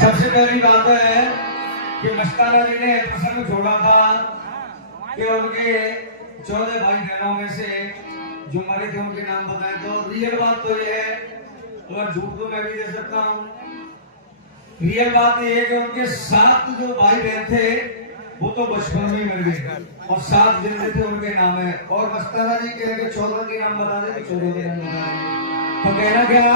सबसे पहली बात है कि मस्ताना जी ने प्रसंग छोड़ा था कि उनके 14 भाई बहनों में से जो मरे थे उनके नाम बताए। तो रियल बात तो ये है, और झूठ तो मैं भी दे सकता हूँ। रियल बात ये है कि उनके 7 जो भाई बहन थे वो तो बचपन में ही मर गए और 7 जिंदे थे उनके नाम है। और मस्ताना जी कह के 14 के नाम बता दे, 14 के नाम बता दे। तो कहना क्या,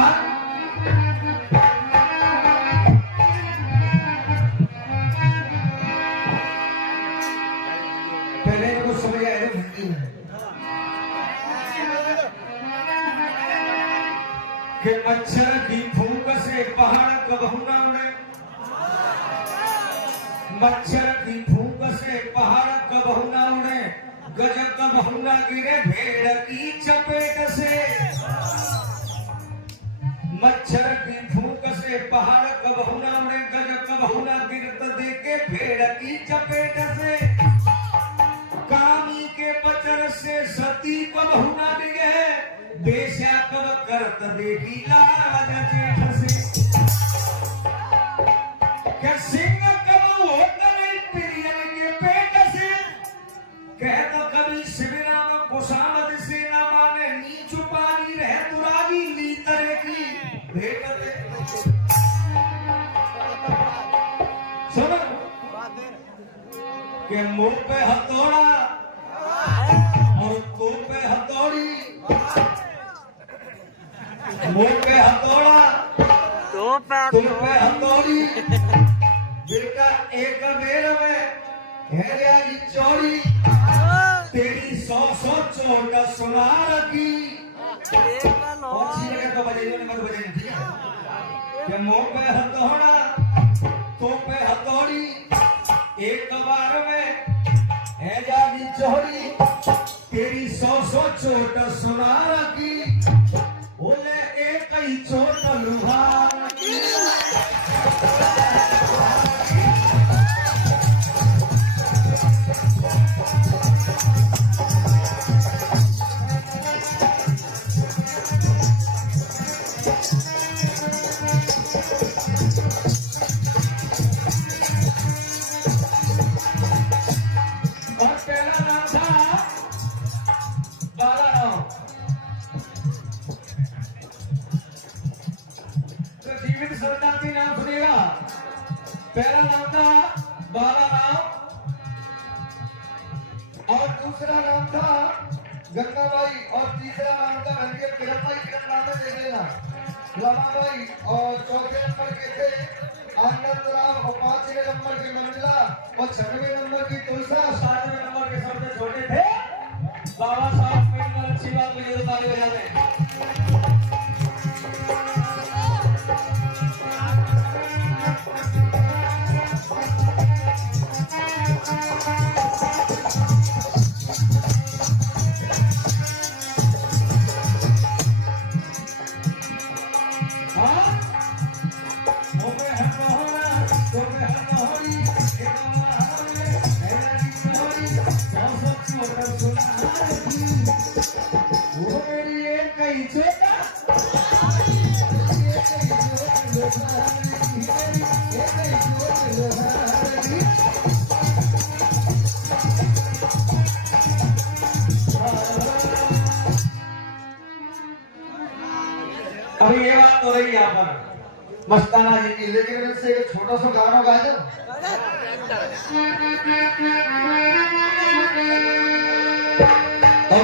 पहले तो कुछ समझ आए थे कि मच्छर की फूंक से पहाड़ कबहू ना उड़े, मच्छर की फूंक से पहाड़ कबहू ना उड़े, गजब कबहू ना गिरे भेड़ की चपेट से। मच्छर की फूंक से पहाड़ कबहू ना उड़े, गजब कबहू ना गिरत देखे भेड़ की चपेट से। कामी के बचर से सती कबहू ना डिगे, बेशा कब करत देखी लाज जेठ से। क्या सिंह कब होता नहीं प्रियन के पेट से, कहता कभी शिविराम कुशामत से न माने, नीच पानी रह दुरागी ली तरह की भेट दे। सुनो के मुंह पे हथौड़ा और तो पे हथौड़ी, मुंह पे हथौड़ा तो पे हथौड़ी, बिरका एक बेर में है जाएगी चौड़ी, तेरी 100 चोट सुना रखी। और अच्छी लगे तो बजाइए, मत बजाइए, ठीक है। कि मुंह पे हथौड़ा तो पे हथौड़ी, एक बार में है जागी चोरी, तेरी 100 चोट सुना रखी, बोले एक ही चोट लुहार की। पहला नाम था बाला राम और दूसरा नाम था गंगाबाई और तीसरा नाम था रंगीर किरणबाई। किरण दे देना लमाबाई और चौथे नंबर के थे आनंद राम और 5वें नंबर की मंजिला और 6वें नंबर की तुलसा, 7वें नंबर के सबसे छोटे थे बाबा साहब। मेरी अच्छी बात मुझे तो ताली बजाते हैं। अभी ये बात तो रही यहाँ पर मस्ताना जी की, लेकिन इससे एक छोटा सा गाना गाए दो।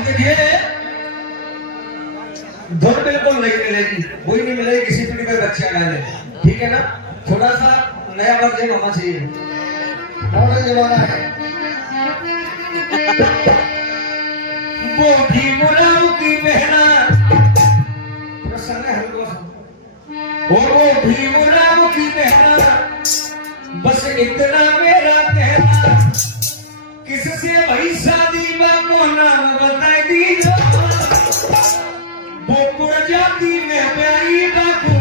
देखिए धुन बिल्कुल नहीं मिलेगी, वही नहीं मिलेगी किसी पीढ़ी में बच्चे गाने, ठीक है ना। थोड़ा सा नया वर्जन होना चाहिए, मॉडर्न जमाना है। वो भी मुराद की बहना और वो भी मुराद की बहना, बस इतना मेरा कहना, किससे भाई शादी को नाम बताए दीजो, वो प्रजाति में प्यारी बाबू।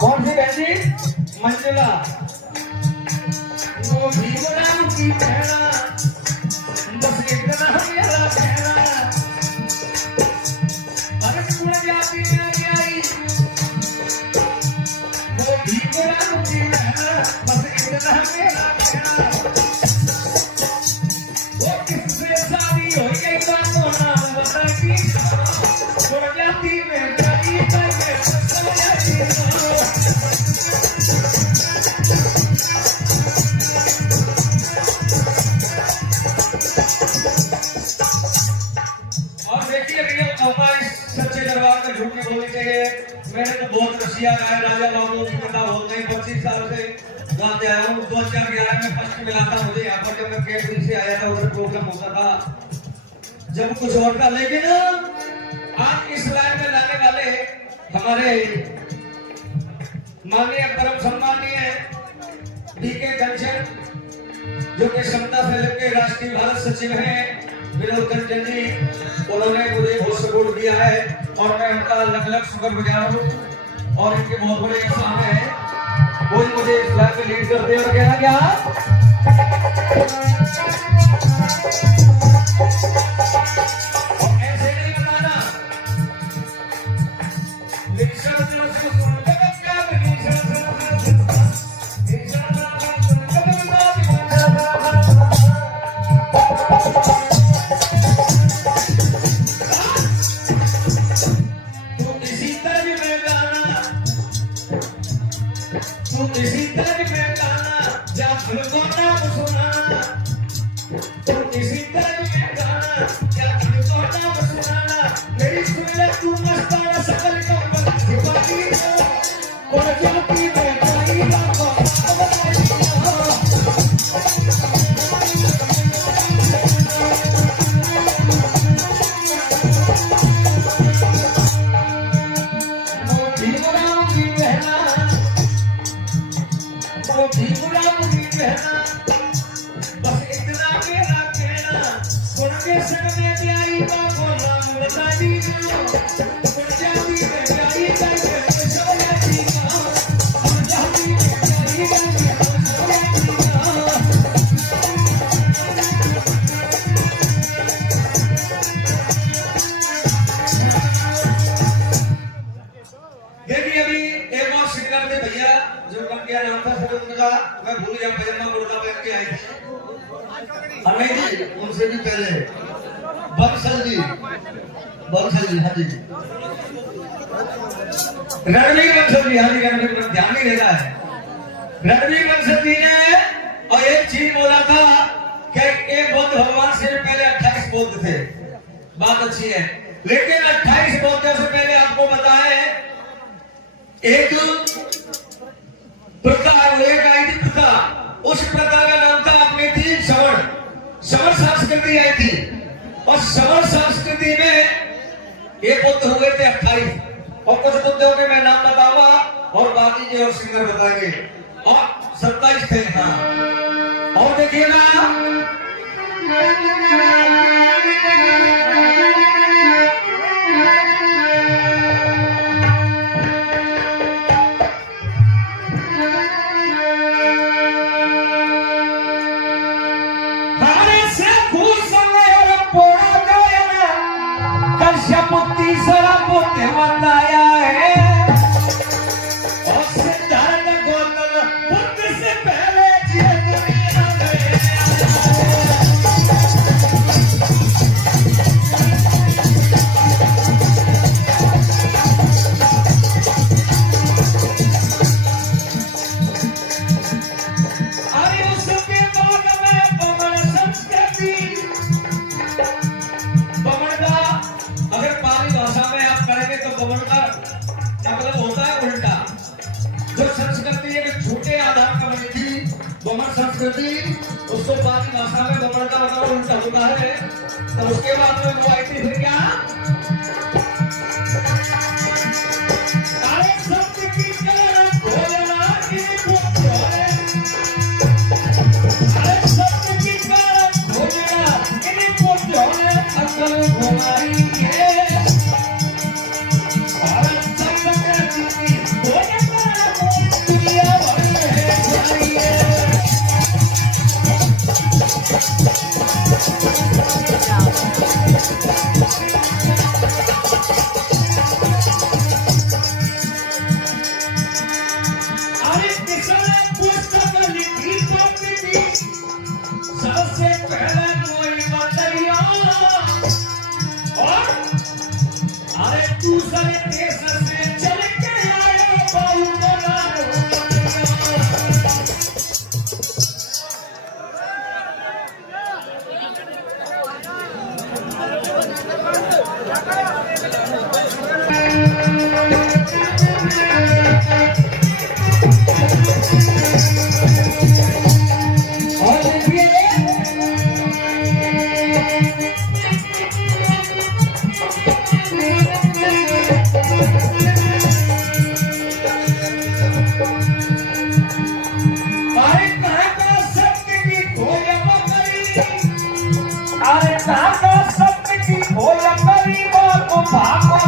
कौन मंजुला वो भीमराव की बहना बस इतना मेरा कहना अरे पूरा जाती मेरी आई वो भीमराव की बहना बस इतना मेरा कहना वो किससे शादी हो गई तो नाम बता की पूरा जाती मेरी आई करके चल जाती सच्चे दरबार में झूठ नहीं बोलनी चाहिए। मैंने तो बहुत रसिया गाया राजा बाबू की कथा बहुत नहीं 25 साल से गाते आया हूँ। 2011 में फर्स्ट मिला था मुझे यहाँ पर जब मैं केरल से आया था उधर प्रोग्राम होता था जब कुछ और था। लेकिन आज इस लाइन में लाने वाले हमारे माननीय परम सम्मानीय डीके कंचन जो कि समता से लेकर राष्ट्रीय भारत सचिव हैं विनोद कंचन जी, उन्होंने मुझे बहुत सपोर्ट किया है और मैं उनका लख लख शुक्रगुजार हूँ। और इनके बहुत बड़े एहसान है वो मुझे इस लाइन में लीड करते और कहना क्या ऐसे नहीं बताना इसी तरह में गाना जब को नाम सुनाना तुम इसी तरह में गाना जब को नाम सुनाना मेरी सुन ले तू मस्ताना सकल का सिपाही और जाती में कोई बाबा बस इतना मेरा कहना उनके संग में प्यारी बाबू नाम बता दीजिए जाती में प्यारी करके सब जाती का जाती में प्यारी करके सब जाती देखिए अभी एक और सिंगर थे भैया जो क्या नाम था सर उनका मैं भूल गया पजामा कुर्ता पहन के आए थे नहीं जी उनसे भी पहले बंसल जी हाँ जी रणवीर बंसल जी हाँ जी रणवीर ध्यान नहीं देता है रणवीर बंसल जी ने और एक चीज बोला था कि एक बुद्ध भगवान से पहले 28 बुद्ध थे बात अच्छी है लेकिन 28 बुद्धों से पहले आपको बताए एक प्रकार एक आई थी प्रथा उस प्रथा का नाम था अपनी थी श्रवण संस्कृति आई थी और श्रवण संस्कृति में ये बुद्ध हुए थे 28 और कुछ बुद्धों के मैं नाम बताऊंगा और बाकी जो और सिंगर बताएंगे और 27 थे और देखिएगा तीसरा बुद्ध बताया है और सिद्धार्थ गौतम बुद्ध से पहले अरे उसके बाद में बमन संस्कृति बमन का अगर पाली भाषा में आप करेंगे तो बमन का मतलब होता है उल्टा जो संस्कृति एक झूठे आधार पर बनी थी बमन संस्कृति उसको पाली भाषा में बमन का मतलब उल्टा होता है तो उसके बाद में वो आई थी फिर क्या अरे सत्य की कलर भोजना की भोजने अरे सत्य की कलर भोजना की भोजने अकल भोलाई भारत संस्कृति भोजन और देखिए अरे कहाँ सत्य की खोया मकरी, अरे कहाँ सत्य की खोया मकरी, वो तो भागो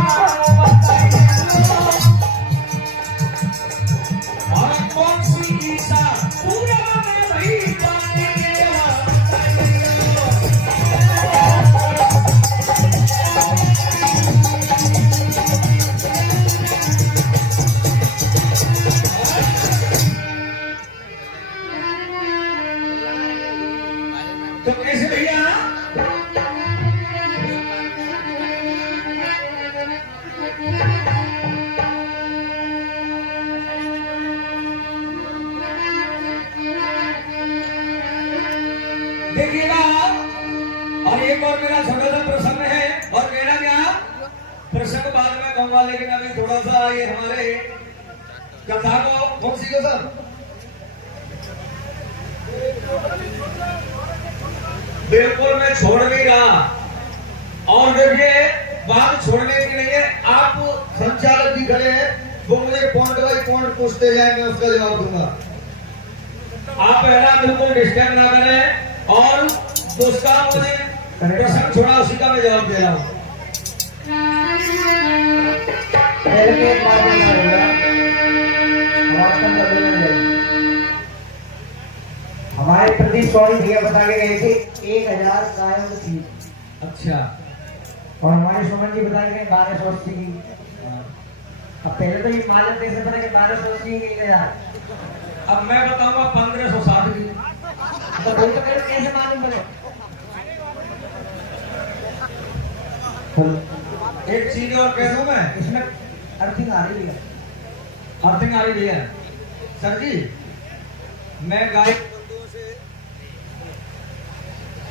और कौन सी ईसा पूरा में नहीं पानी तो कैसे भैया देखिएगा। और एक और मेरा छोटा सा प्रसंग है और मेरा क्या प्रसंग बाद में कहूंगा, लेकिन अभी थोड़ा सा ये हमारे कथा को कौन सी सर बिल्कुल मैं छोड़ नहीं रहा। और देखिए बात छोड़ने की नहीं है, आप संचालक जी खड़े हैं, वो मुझे पॉइंट बाई पॉइंट पूछते जाए, मैं उसका जवाब दूंगा। आप पहला बिल्कुल डिस्टर्ब ना करें और जिसका मुझे प्रश्न छोड़ा उसी का मैं जवाब दे रहा हूँ। हमारे प्रति सॉरी भैया बता के गए थे 1000 कायम थी। अच्छा। और हमारे सुमन जी बता के गए 1280 की। अब पहले तो ये मालूम कैसे पता कि 1280 की 1000। अब मैं बताऊंगा 1560 की। तो वही तो कैसे मालूम पड़े? एक चीज और कह दूं मैं, इसमें अर्थिंग आ रही है। अर्थिंग आ रही है सर जी। मैं गाय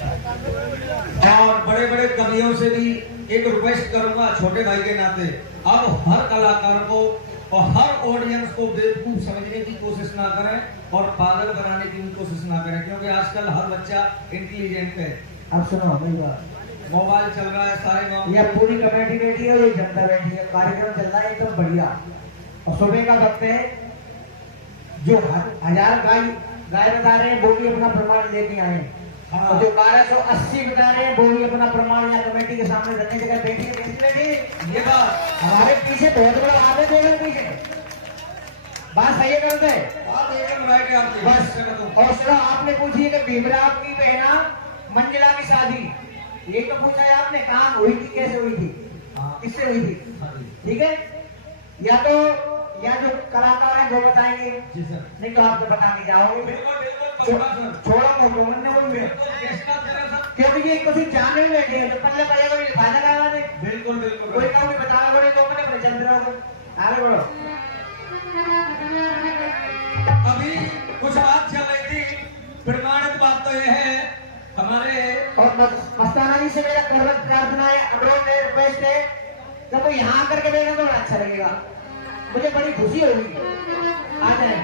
और बड़े बड़े कवियों से भी एक रिक्वेस्ट करूंगा छोटे भाई के नाते, अब हर कलाकार को और हर ऑडियंस को बेवकूफ समझने की कोशिश ना करें और पागल बनाने की भी कोशिश ना करें, क्योंकि आजकल हर बच्चा इंटेलिजेंट है। अब सुनो मेरी बात, मोबाइल चल रहा है सारे गाँव, ये पूरी कमेटी बैठी है और ये जनता बैठी है, कार्यक्रम चल रहा है एकदम बढ़िया। और सुबह का वक्त है, जो 1000 गाय बता रहे हैं वो भी अपना प्रमाण लेके आए। और जो 1280 बता रहे हैं वो भी अपना प्रमाण यहाँ कमेटी के सामने रखने जगह बैठी है। ये बात हमारे पीछे बहुत बड़ा आदत है, पीछे बात सही करते हैं बस। और सुनो, आपने पूछी कि भीमराव की बहना मंजिला की शादी, ये तो पूछा है आपने, कहाँ हुई थी, कैसे हुई थी, किससे हुई थी? ठीक है, या तो या जो कलाकार है वो बताएंगे, नहीं तो आप तो बता के जाओगे। छोड़ो मोटो मन हुई है, क्योंकि ये कुछ जाने में बैठे हैं, तो पल्ले पड़ेगा भी खाना लगा दे। बिल्कुल बिल्कुल, कोई का भी बता बोले तो मैंने प्रचंड रहो आगे बढ़ो। अभी कुछ बात चल रही थी, प्रमाणित बात तो यह है हमारे, और मस्ताना जी से मेरा करवट प्रार्थना है, अनुरोध है, रिक्वेस्ट है, जब वो यहाँ करके देगा तो बड़ा अच्छा लगेगा, मुझे बड़ी खुशी होगी। आ जाए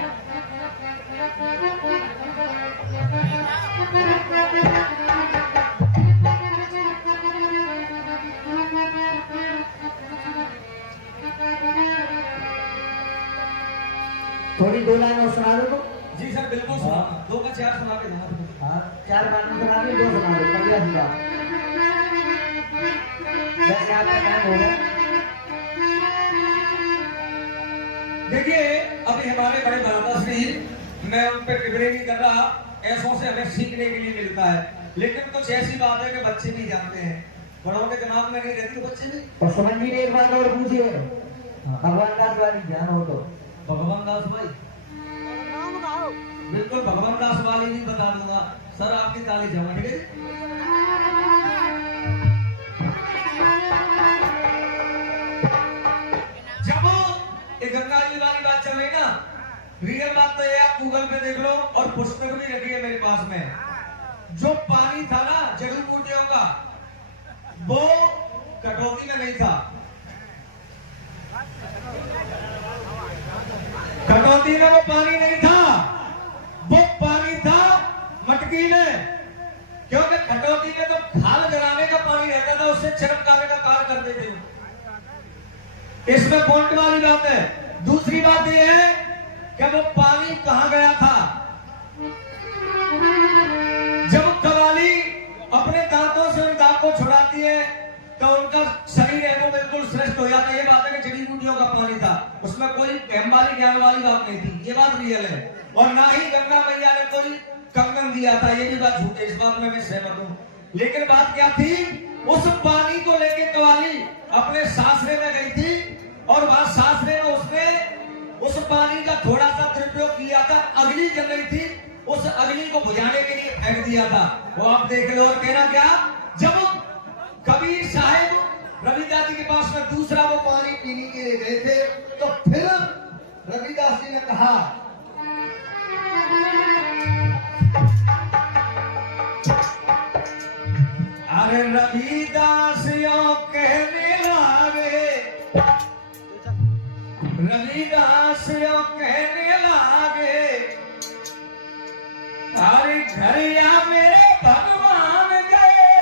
थोड़ी 2 लाइन और सुना दो तो। जी सर बिल्कुल सुना, 2 का 4 सुना के दूंगा। हाँ 4 बार में सुना दी, 2 सुना दो, बढ़िया सुना। वैसे आपका टाइम हो गया। देखिए अभी हमारे बड़े बाबा श्री, मैं उन पे टिप्पणी नहीं कर रहा, ऐसों से हमें सीखने के लिए मिलता है, लेकिन कुछ ऐसी बात है कि बच्चे भी जानते हैं, बड़ों के दिमाग में नहीं रहती तो बच्चे भी। और सुमन जी ने एक बात और पूछी है, भगवान दास वाली ध्यान हो तो। भगवान दास भाई बिल्कुल भगवान दास वाली भी बता दूंगा सर, आपकी ताली जमा। ठीक है, जब ये गंगा जी वाली बात चल रही ना, रियल बात तो ये आप गूगल पे देख लो और पुस्तक भी रखी है मेरे पास में, जो पानी था ना जड़ी बूटियों का, वो कटौती में नहीं था, खटौती में वो पानी नहीं था, वो पानी था मटकी में, क्योंकि खटौती में तो खाल जलाने का पानी रहता था, उससे छिड़काने का कार्य करते थे। इसमें पॉइंट वाली बात है। दूसरी बात यह है कि वो पानी कहां गया था। जब कवाली अपने दांतों से उन दांत को छुड़ाती है तो उनका शरीर है वो बिल्कुल श्रेष्ठ हो जाता है। ये बात है कि जड़ी बूटियों का पानी था, उसमें कोई बहम वाली ज्ञान वाली बात नहीं थी, ये बात रियल है। और ना ही गंगा मैया ने कोई कंगन दिया था, ये भी बात झूठ है, इस बात में मैं सहमत हूँ। लेकिन बात क्या थी, उस पानी को लेके कवाली अपने सासरे में गई थी और वहां सासरे में उसने उस पानी का थोड़ा सा दुरुपयोग किया था। अग्नि जल रही थी, उस अग्नि को बुझाने के लिए फेंक दिया था। वो आप देख लो। और कहना क्या, जब कबीर साहब रविदास जी के पास में दूसरा वो पानी पीने के लिए गए थे, तो फिर रविदास जी ने कहा, अरे रविदास यो कहने लागे, रविदास यो कहने लागे, अरे घर या मेरे भगवान गए,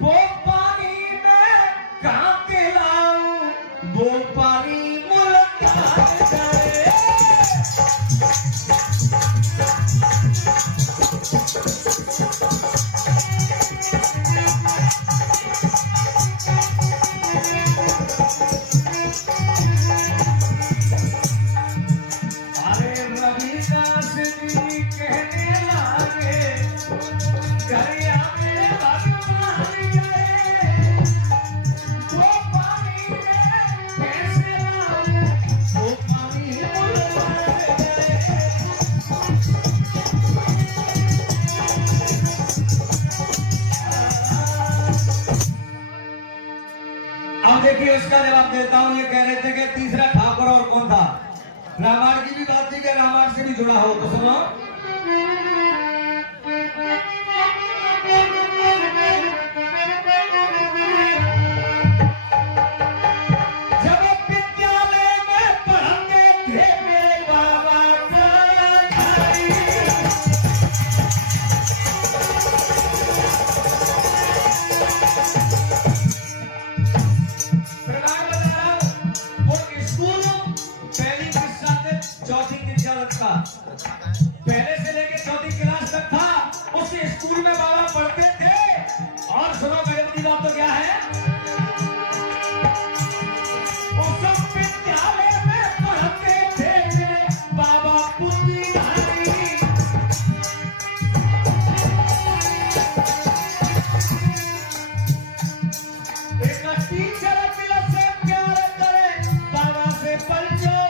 वो पानी में कहां के लाऊं, वो पानी मुल्तान गए। अरे रविदास जी कहने लागे, गरिया मेरे भगवान गए, वो पानी में कैसे लाऊं, वो पानी मुल्तान गए। अब देखिए उसका जवाब देता हूं। ये कह रहे थे कि तीसरा ठाकुर और कौन था। रामायण की भी बात थी कि रामायण से भी जुड़ा हो, तो सुनो। जब विद्यालय में पढ़ते थे मेरे बाबा भाई, चौथी कक्षा तक था, पहले से लेकर चौथी क्लास तक था, उस स्कूल में बाबा पढ़ते थे। और सुनो मेरी बात तो क्या है, उस विद्यालय में पढ़ते थे मेरे बाबा पुत्री भाई। एक टीचर दिल से प्यार करे, बाबा से परिचय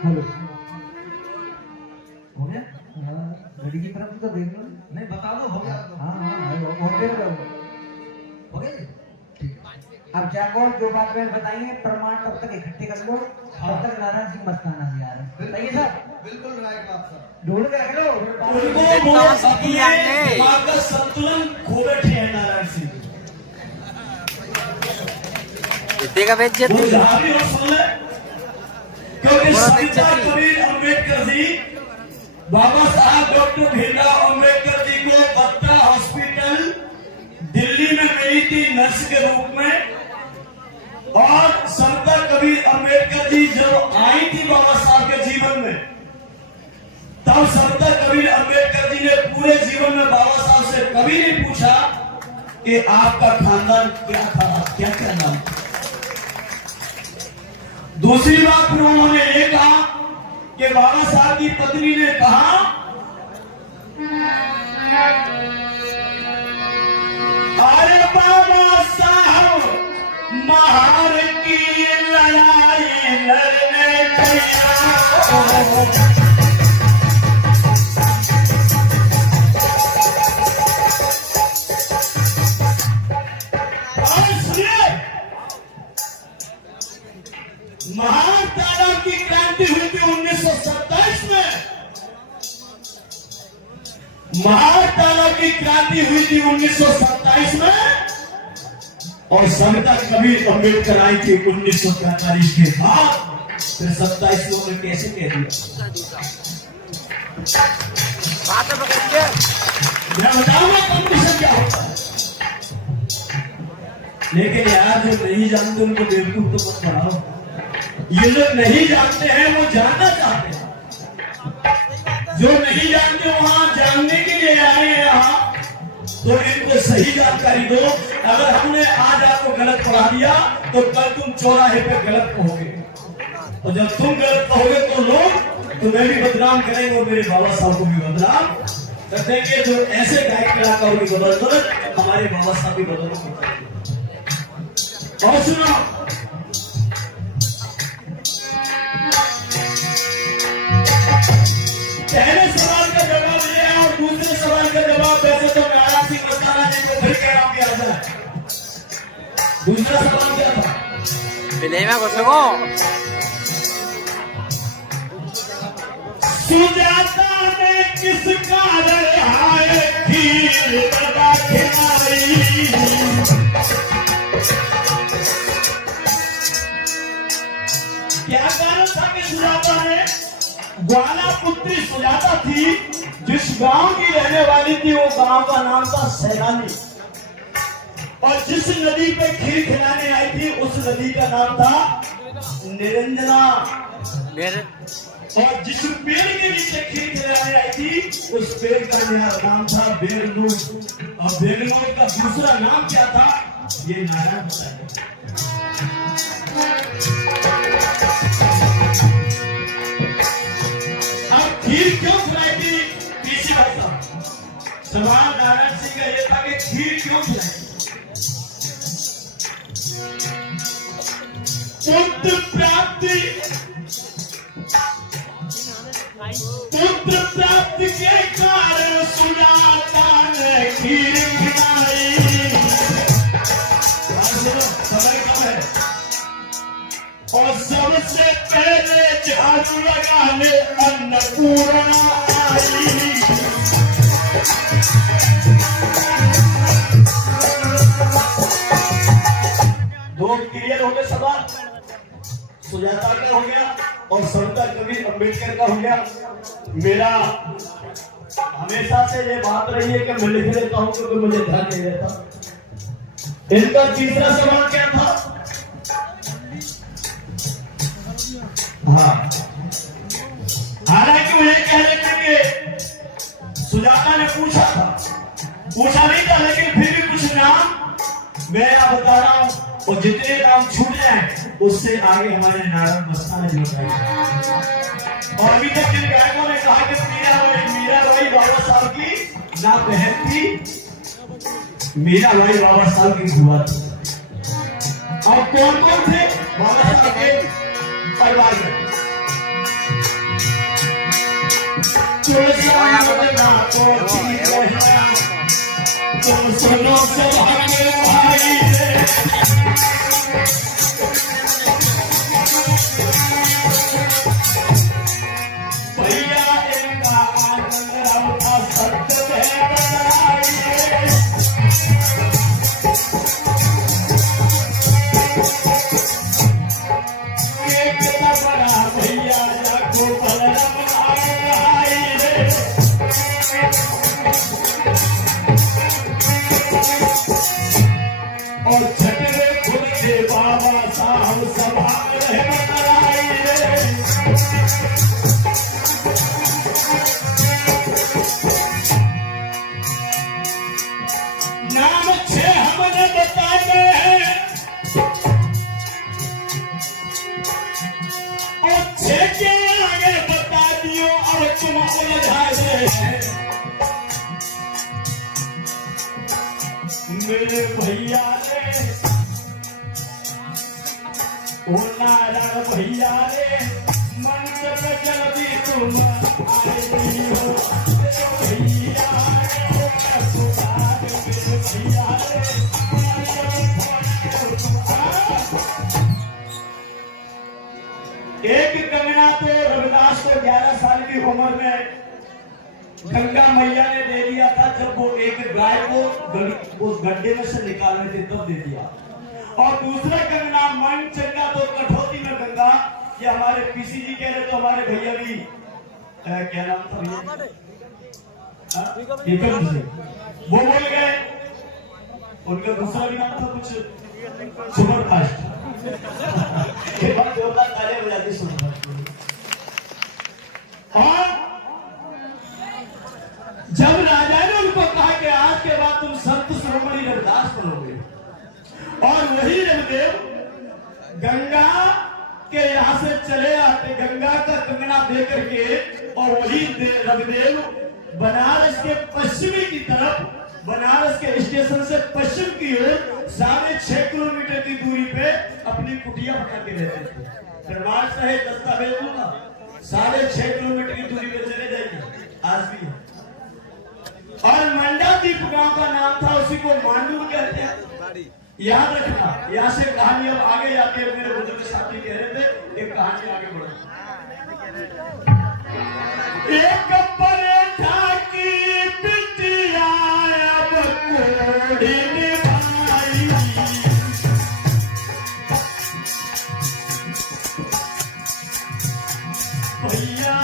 हेलो हो गया? हाँ, घड़ी की तरफ तो देख लो। नहीं बता दो, हो गया। हाँ हो गया। हो गया जी, ठीक है। अब जाको जो बात मैंने बताई है प्रमाण तब तक इकट्ठे कर लो, तब तक नारायण सिंह मस्ताना जी आ रहे हैं। सही है सर? बिल्कुल राइट बात सर। ढूंढ के रख लो। दिमाग का संतुलन खो बैठे हैं नारायण सिंह। देगा बेइज्जती। वो जहाँ भी हो सुन ले, क्योंकि सरदार कबीर अम्बेडकर जी, बाबा साहब डॉक्टर भीमराव आदर्श के रूप में। और संत कबीर अम्बेडकर जी जब आई थी बाबा साहब के जीवन में, तब संत कबीर अम्बेडकर जी ने पूरे जीवन में बाबा साहब से कभी नहीं पूछा कि आपका खानदान क्या था, क्या क्या नाम था। दूसरी बात फिर उन्होंने ये कहा कि बाबा साहब की पत्नी ने कहा, अरे बाबा साहब महार की लड़ाई लड़ने तैयार। महान तालाब की क्रांति हुई थी 1927 में। महान तालाब की क्रांति हुई थी 1927 में, और संत कबीर अम्बेडकर आई थी 1945 के बाद। फिर 27 लोगों ने कैसे कह दिया? मैं बताऊंगा कंपटीशन क्या होता है, लेकिन यार जो नहीं जानते उनको बेवकूफ तो मत बनाओ। ये लोग नहीं जानते हैं, वो जानना चाहते हैं। जो नहीं जानते वहां जानने के लिए आए हैं यहाँ, तो इनको सही जानकारी दो। अगर हमने आज आपको गलत पढ़ा दिया तो कल तुम चौराहे पे गलत कहोगे, और जब तुम गलत कहोगे तो लोग तुम्हें भी बदनाम करेंगे और मेरे बाबा साहब को भी बदनाम कर देंगे। जो ऐसे गायक कलाकारों की बदौलत हमारे बाबा साहब की बदौलत। और सुनो, पहले सवाल का जवाब लिया और दूसरे सवाल का जवाब वैसे तो नारायण सिंह मस्ताना जी को फिर कह रहा हूं कि आता है। दूसरा सवाल क्या था? सुजाता ने किस कारण हाय खीर दबा खिलाई? क्या कारण था कि सुजाता ने, ग्वाला पुत्री सुजाता थी, जिस गांव की रहने वाली थी वो गांव का नाम था सैलानी, और जिस नदी पे खीर खिलाने आई थी उस नदी का नाम था निरंजना, और जिस पेड़ के नीचे खीर खिलाने आई थी उस पेड़ का नाम था बेरनूर, और बेरनूर का दूसरा नाम क्या था ये नारायण बताया। खीर क्यों खिलाई थी पीसी भाई साहब? सवाल नारायण सिंह का यह था कि खीर क्यों खिलाई? पुत्र प्राप्ति के कारण सुजाता ने खीर खिलाई। समय कम है, और सबसे पहले झाड़ू लगाने अन्नपूर्णा आई। दो क्लियर हो गए सवाल, सुजाता का हो गया और संत कबीर अम्बेडकर का हो गया। मेरा हमेशा से ये बात रही है कि मैं लिख लेता हूं क्योंकि मुझे ध्यान नहीं रहता। इनका तीसरा सवाल क्या था? हाँ, हालांकि मुझे कह रहे थे कि सुजाता ने पूछा नहीं था, लेकिन फिर भी कुछ नाम मैं यहाँ बता रहा हूँ, और जितने नाम छूट जाए उससे आगे हमारे नारायण मस्ताना जी बताएंगे। और अभी तक जिन गायकों ने कहा कि मीराबाई बाबा साहब की ना बहन थी, मीराबाई बाबा साहब की बुआ थी। और कौन कौन थे बाबा साहब के परिवार में? सुनो सौभाग्य भाई भैया इनका आनंद रमता सत्य है बताइए। एक बड़ा भैया जाको बलराम आई रे। मेरे भैया रे ओ नारायण भैया रे मंच पे जल्दी तुम आए हो भैया रे पुकार मेरे भैया रे एक कंगना तो रविदास को 11 साल की उम्र में गंगा मैया ने दे दिया था, जब वो एक गाय को उस गड्ढे में से निकाल रहे थे तब दे दिया। और दूसरा कंगना मन चंगा तो कठौती में गंगा, ये हमारे पीसी जी कह रहे तो हमारे भैया भी क्या नाम था भैया, वो बोल गए, उनका दूसरा भी नाम था कुछ सुपर फास्ट। जोरदार तालियां बजाते सुपर फास्ट। और जब राजा ने उनको कहा कि आज के बाद तुम संत शिरोमणि रविदास पढ़ोगे, और वही रविदेव गंगा के यहाँ से चले आते, गंगा का कंगना दे करके, और वही रविदेव बनारस के पश्चिमी की तरफ, बनारस के स्टेशन से पश्चिम की ओर 6.5 किलोमीटर की दूरी पे अपनी कुटिया बना के रहते थे। प्रमाण सहित दस्तावेज दूंगा, 6.5 किलोमीटर की दूरी पे चले जाएंगे, आज भी है। और मंडादीप गांव का नाम था, उसी को मांडू कहते हैं, याद रखना। यहाँ से कहानी अब आगे जाके मेरे बुजुर्ग साथी कह रहे थे, एक कहानी आगे बढ़े। एक परेठा की बिटिया अब कोड़ी निभाई, भैया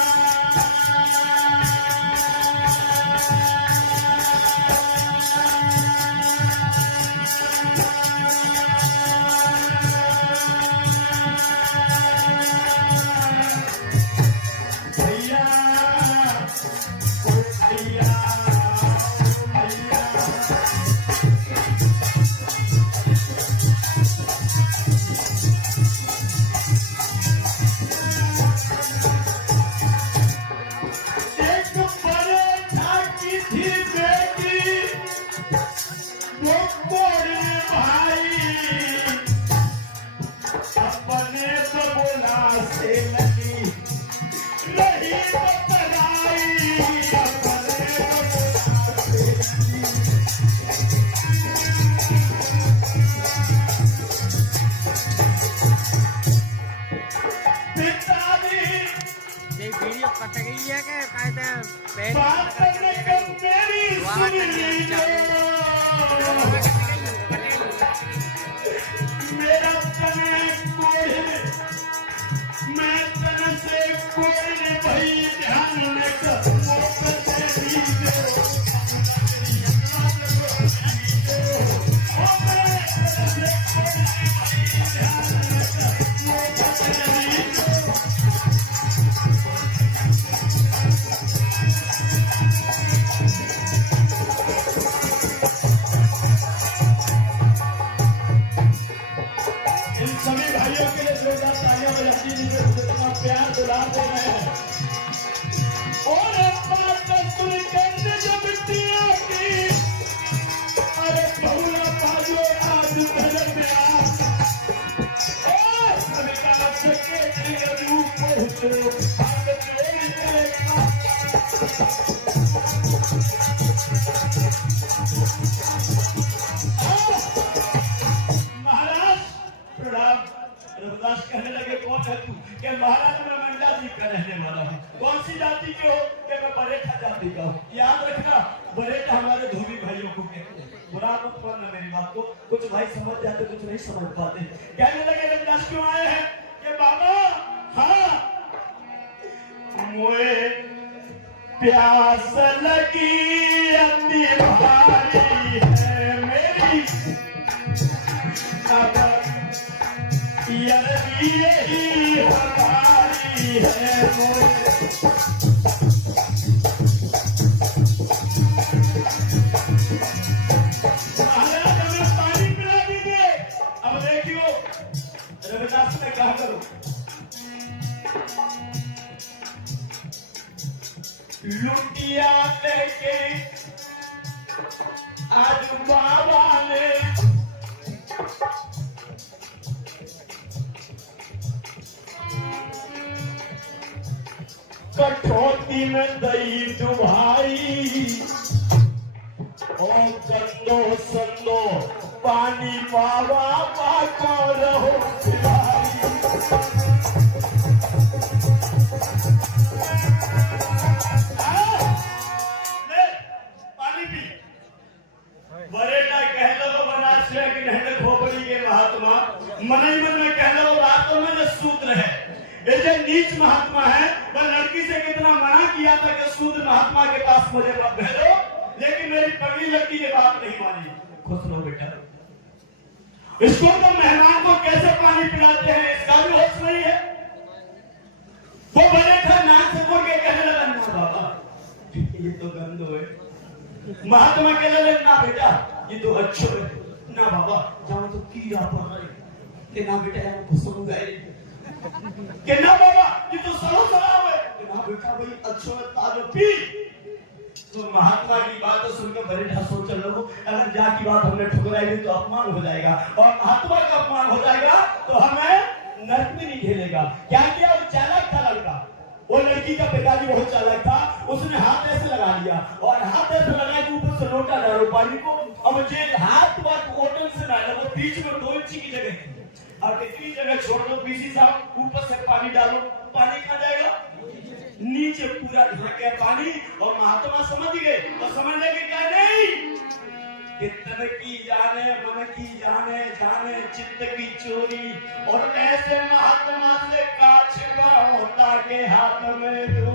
वीडियो कट गई है कि कायदे बात करने का मेरी सुन लीजिए, मेरा तने कोई, मैं तने से कोई भाई ध्यान में मोहब्बत से दीजिए, सभी भाइयों के लिए जोरदार तालियां बजाती हैं, जिनको इतना प्यार दुलार दे रहे हैं। और बात सुन करने जो बिटिया की, अरे बहुला बाजो आज घर में आ, सरकार सके रूप पहुंचो, हाथ जोड़ करेगा। रविदास कहने लगे, कौन है तू? कि महाराज मैं मंडादीप का रहने वाला हूँ। कौन सी जाति के हो? कि मैं बरेठा जाति का हूँ। याद रखना, बरेठा हमारे धोबी भाइयों को कहते हैं। बुरा मत मानना मेरी बात को, कुछ भाई समझ जाते, कुछ नहीं समझ पाते। कहने लगे रविदास क्यों आए हैं? कि बाबा हाँ मोए प्यास लगी अति भारी है मेरी, यही हमारी है महाराज हमें पानी पिला दीजिए। अब देखियो रविदास ने कहा करो, लुटिया लेके आज बाबा ने कठौती में दही डुबाई और गंदो संदो पानी बाबा को रहो पिलाई। पानी पी बरेटा कह लो बनाश्रय की नहर खोपड़ी के महात्मा मन ही मन में कह लो बातों में जो सूत्र है ये जो नीच महात्मा है वह लड़की से कितना मना किया था कि शूद्र महात्मा के पास मुझे मत भेजो, लेकिन मेरी पगली लड़की ने बात नहीं मानी। खुश रहो बेटा। इसको तो मेहमान को कैसे पानी पिलाते हैं इसका भी होश नहीं है। वो बने था नाक से बोल के कहने लगा ना बाबा ये तो गंदो है। महात्मा कहने लगे ना बेटा ये तो अच्छो है। ना बाबा जाओ तो कीड़ा पड़ रहे ना बेटा खुशबू गए कि ना बाबा ये तो सड़ो सड़ाव है कि ना बेटा भाई अच्छो है ताजो पी। तो महात्मा की बात सुनकर बड़े ढासो चल लो अगर जा की बात हमने ठुकराई तो अपमान हो जाएगा और महात्मा का अपमान हो जाएगा तो हमें नरक में नहीं झेलेगा। क्या किया वो चालाक था लड़का। वो लड़की का पिताजी बहुत चालाक था। उसने हाथ ऐसे लगा लिया और हाथ ऐसे लगा के ऊपर से लोटा डालो पानी को। अब जे हाथ बात होटल से ना वो बीच में 2 इंच की जगह थी। अब इतनी जगह छोड़ दो पीसी साहब ऊपर से पानी डालो पानी कहाँ जाएगा नीचे पूरा ढक गया पानी। और महात्मा समझ गए और समझने के क्या नहीं कि तन की जाने मन की जाने जाने चित्त की चोरी। और ऐसे महात्मा से काछवा होता के हाथ में दो।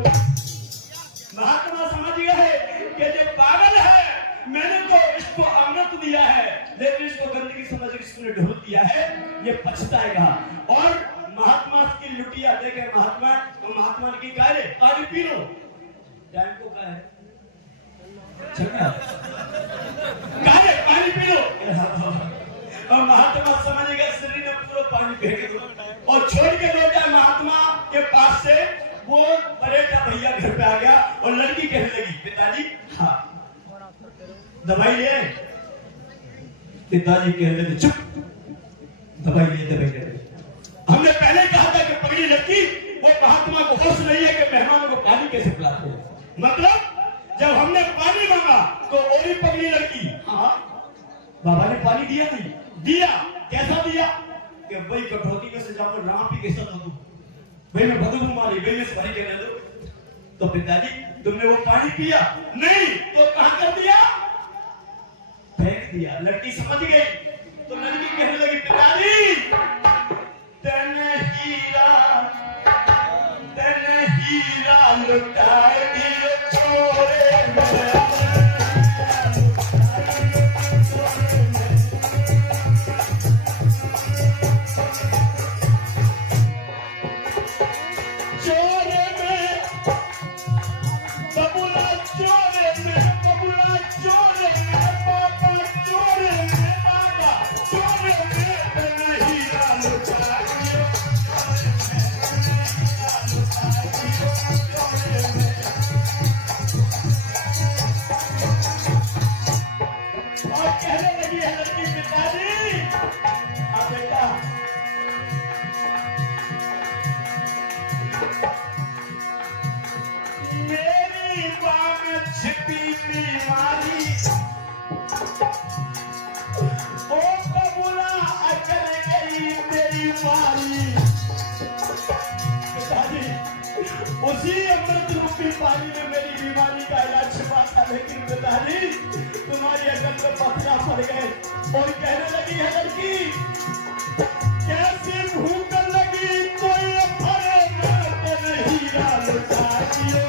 महात्मा समझ गए कि जो पागल है मैंने तो इसको अमृत दिया है लेकिन इसको गंदगी समझ के इसने ढोल दिया है ये पछताएगा। और महात्मा की लुटिया देखे महात्मा तो महात्मा ने की कहा पानी पी लो टाइम को कहा है पानी पी लो। और महात्मा समझेगा शरीर में पूरा पानी फेंक दो और छोड़ के लौटा महात्मा के पास से। वो बरेटा भैया घर पे आ गया और लड़की कहने लगी पिताजी हाँ दवाई ले। पिताजी कहने लगे चुप दवाई ले। हमने पहले कहा था कि पगड़ी लड़की वो महात्मा को होश नहीं है कि मेहमानों को पानी कैसे पिलाते हैं। मतलब जब हमने पानी मांगा तो ओरी पगड़ी लड़की हाँ बाबा ने पानी दिया नहीं दिया। कैसा दिया कि भाई कठौती में से जाकर राम पी कैसा दो भाई मैं बदबू मारी भाई मैं सफाई कहने दो। तो पिताजी तुमने वो पानी पिया नहीं तो कहां कर दिया फेंक दिया। लड़की समझ गई तो लड़की कहने लगी पिताजी तेने हीरा लुटाए दिए छोरे उसी अमृत रूपी पानी में मेरी बीमारी का इलाज छिपा था। लेकिन पिताजी तुम्हारी अकल में पथरा पड़ गए। और कहने लगी है लड़की कैसी भूख लगी कोई फरे में नहीं लुटा दियो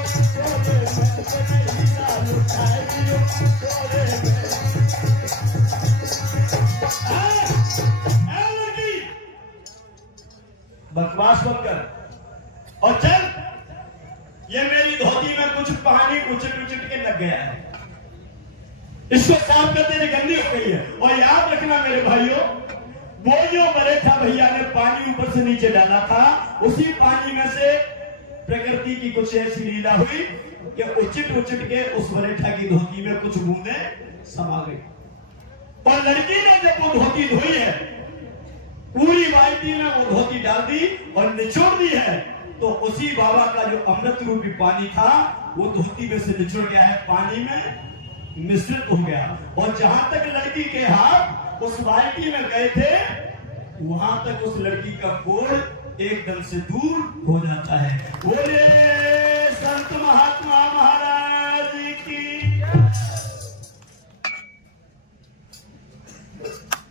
बकवास मत कर और चल। ये मेरी धोती में कुछ पानी उचट के लग गया है इसको साफ करते हुए गंदी हो गई है। और याद रखना मेरे भाइयों वो जो बरेठा भैया ने पानी ऊपर से नीचे डाला था उसी पानी में से प्रकृति की कुछ ऐसी लीला हुई कि उचट के उस बरेठा की धोती में कुछ बूंदे समा गई। और लड़की ने जब वो धोती धोई है, पूरी बाल्टी में वो धोती डाल दी और निचोड़ दी है, तो उसी बाबा का जो अमृत रूपी पानी था वो धोती में से निचोड़ गया है, पानी में मिश्रित हो गया। और जहां तक लड़की के हाथ उस बाल्टी में गए थे, वहां तक उस लड़की का कोढ़ एकदम से दूर हो जाता है। बोले संत महात्मा महाराज की।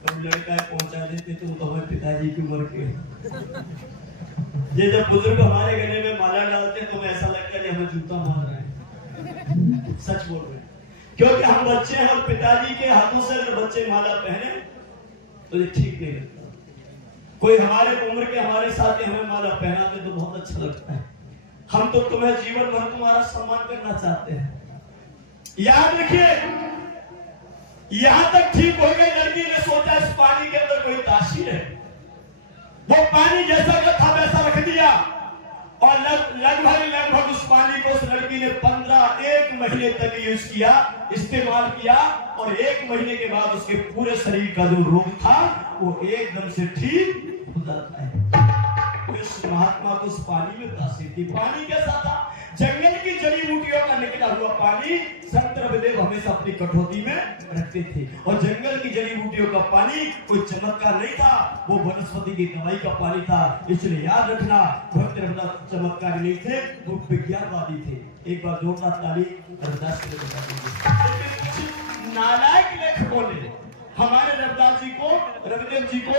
अब लड़का पहुंचा देते तो हमारे पिताजी की उम्र के। ये जब बुजुर्ग हमारे गले में माला डालते तो ऐसा लगता है कि हमें जूता मार रहे हैं। सच बोल रहे हैं, क्योंकि हम बच्चे हैं और पिताजी के हाथों से अगर बच्चे माला पहने तो ये ठीक नहीं लगता। कोई हमारे उम्र के हमारे साथ हमें माला पहनाते तो बहुत अच्छा लगता है। हम तो तुम्हें जीवन भर तुम्हारा सम्मान करना चाहते हैं। याद रखिए, यहां तक ठीक हो गई। लड़की ने सोचा इस पानी के अंदर कोई तासीर है, वो पानी जैसा का था वैसा रख दिया और लगभग उस पानी को उस लड़की ने 1 महीने तक यूज किया, इस्तेमाल किया। और 1 महीने के बाद उसके पूरे शरीर का जो रोग था वो एकदम से ठीक हो जाता है। इस महात्मा को उस पानी में तासीर थी। पानी कैसा था? जंगल की जड़ी बूटियों का निकला हुआ पानी संत रविदेव हमेशा अपनी कठौती में रखते थे। और जंगल की जड़ी बूटियों का पानी कोई चमत्कार नहीं था, वो वनस्पति की दवाई का पानी था। इसलिए याद रखना, भक्त रविदास चमत्कारी नहीं थे, वो विज्ञानवादी थे। एक बार जोरदार ताली रविदास के लिए बजा दीजिए। नालायक लेखकों ने हमारे रविदास जी को, रविदेव जी को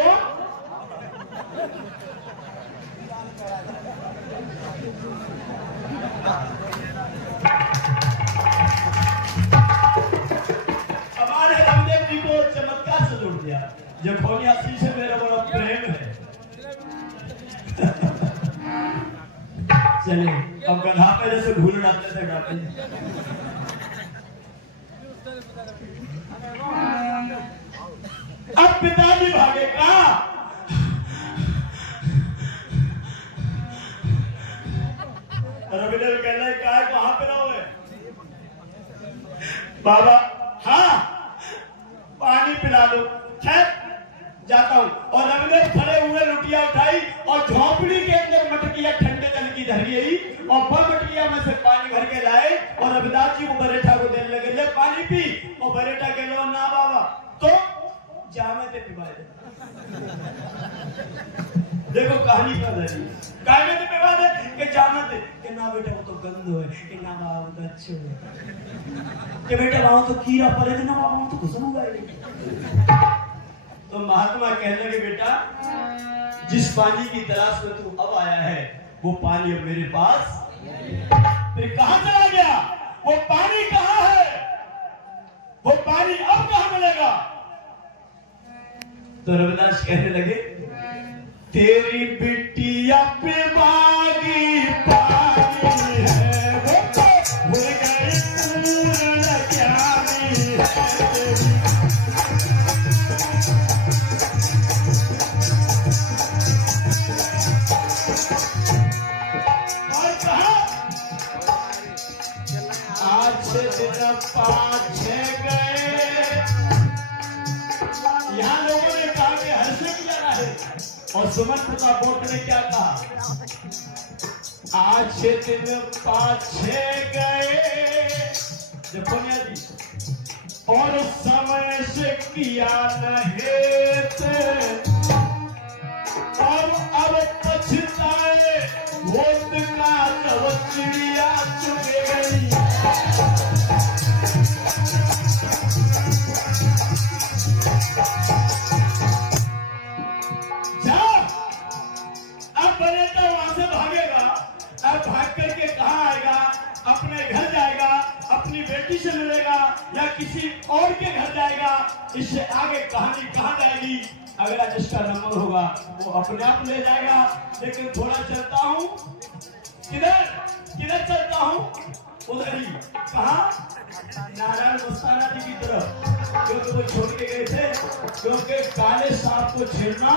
हमारे रामदेव जी को चमत्कार से जोड़ दिया। जखौनिया सिंह से मेरा बड़ा प्रेम है। चलिए, अब गधा पे जैसे भूल जाते थे गाते। अब पिताजी भागे कहाँ? रविदेव कहना है कहाँ पे रहो है? बाबा हाँ पानी पिला दो। खैर जाता हूँ। और रविदेव खड़े हुए, लुटिया उठाई और झोंपड़ी के अंदर मटकिया ठंडे जल की धरी आई और वह मटकिया में से पानी भर के लाए और रविदास जी को बरेठा को देने लगे, ले पानी पी। और बरेठा कह लो ना बाबा, तो जामे ते पिवाए दे। देखो कहानी कर रही कायमे ते पिवा दे के जामे ते के ना बेटा वो तो गंद है, के ना बाबा तो अच्छे है, के बेटा बाबा तो कीड़ा पड़े के ना बाबा तो घुसन होगा। तो महात्मा कहने लगे, बेटा जिस पानी की तलाश में तू अब आया है वो पानी अब मेरे पास। फिर कहां चला गया वो पानी? कहां है वो पानी? अब कहां मिलेगा? तो रविदास कहने लगे, तेरी बिटिया पे बागी पानी है, वो तो भूल गई पूर्ण ज्ञानी है। और कहा आज से दिन 5-6 गए। यहाँ लोगों ने कहा कि हर्षित जाना है और सुमन प्रताप बोर्ड ने क्या कहा? आज से दिन 5-6 गए जखौनिया जी, और समय से किया नहीं और अब पछताए वोट का तब चिड़िया चुग गई। अब बनेता वहां से भागेगा, अब भाग करके कहाँ आएगा? अपने घर जाएगा, अपनी बेटी से मिलेगा या किसी और के घर जाएगा। इससे आगे कहानी कहाँ जाएगी? अगला जिसका नंबर होगा वो अपने आप ले जाएगा। लेकिन थोड़ा चलता हूँ, किधर चलता हूँ? उधर ही। कहाँ? नारायण मस्ताना जी की तरफ, क्योंकि वो छोड़ के गए थे, क्योंकि काले सांप को छेड़ना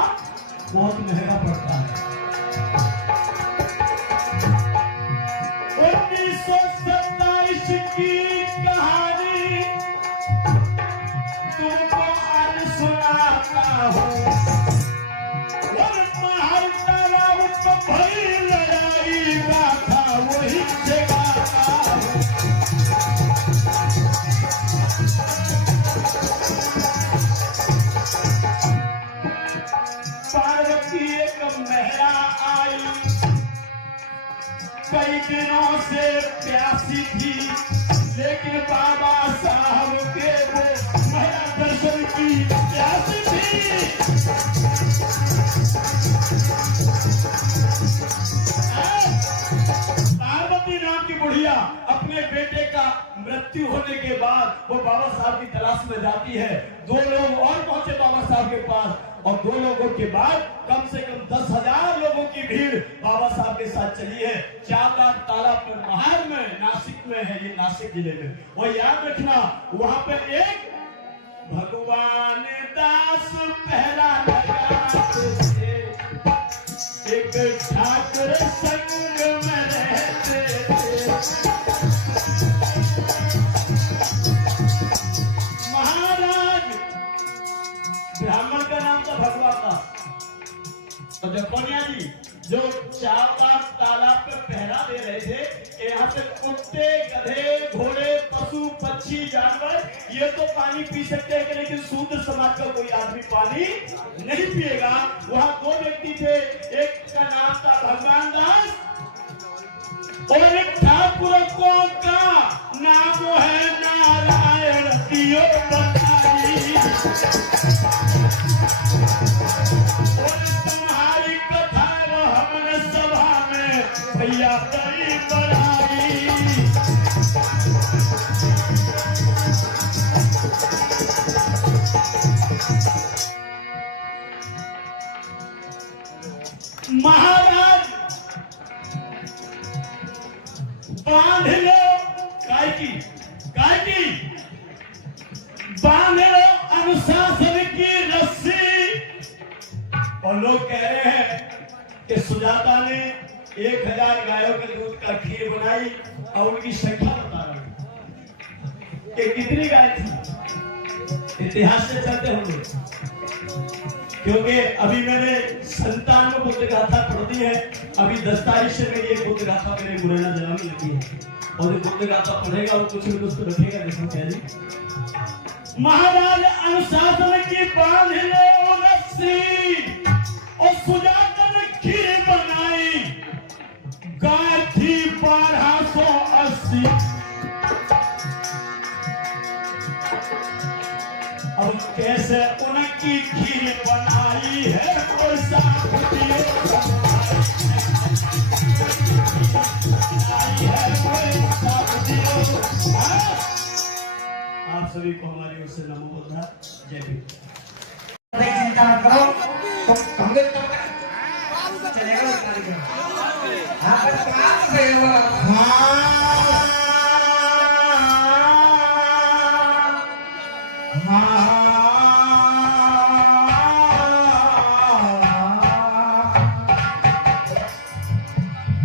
बहुत महंगा पड़ता है। 1927 की कहानी तुमको से प्यासी थी, लेकिन बाबा साहब के वो महिला दर्शन की प्यासी थी। पार्वती नाम की बुढ़िया अपने बेटे का मृत्यु होने के बाद वो बाबा साहब की तलाश में जाती है। दो लोग और पहुंचे बाबा साहब के पास, और दो लोगों के बाद कम से कम 10,000 लोगों की भीड़ बाबा साहब के साथ चली है। चावलाट तालाब में महार में नासिक में है, ये नासिक जिले में। वो याद रखना, वहां पर एक भगवान दास पहरा लगाते थे, एक ठाकुर संग में रहते थे। महाराज ब्राह्मण का नाम था भगवान दास, और जपनिया जी जो चावला तालाब पे पहरा दे रहे थे, यहाँ से कुत्ते, गधे, घोड़े, पशु, पक्षी, जानवर ये तो पानी पी सकते हैं, लेकिन शूद्र समाज का कोई आदमी पानी नहीं पिएगा। वहाँ दो व्यक्ति थे, एक का नाम था भगवान दास और एक ठाकुरों का नाम है नारायण दियो बताई। और तुम्हारी कथा हमने सभा में भैया कई बढ़ाई। महाराज बांध लो काय की बांध लो अनुशासन की रस्सी। और लोग कह रहे हैं कि सुजाता ने 1000 गायों के दूध का खीर बनाई, और उनकी संख्या बता रहे कि कितनी गाय थी। इतिहास से चलते होंगे, क्योंकि अभी मैंने 57 बुद्ध गाथा पढ़ दी है। अभी 10 तारीख से मेरी एक बुद्ध गाथा मेरे मुरैना जिला में लगी है, और एक बुद्ध गाथा पढ़ेगा और कुछ भी उसको रखेगा। देखो क्या जी, महाराज अनुशासन की बांध लो रस्सी, और सुजाता ने खीर बनाई, गाय थी 1280। अब कैसे उनकी खीर बनाई है, कोई साथ दियो आप सभी को हमारी ओर से नमो बुद्धा, जय भीम। चिंता मत करो, तो हम लोग चलेगा कार्यक्रम। हाँ बस काम से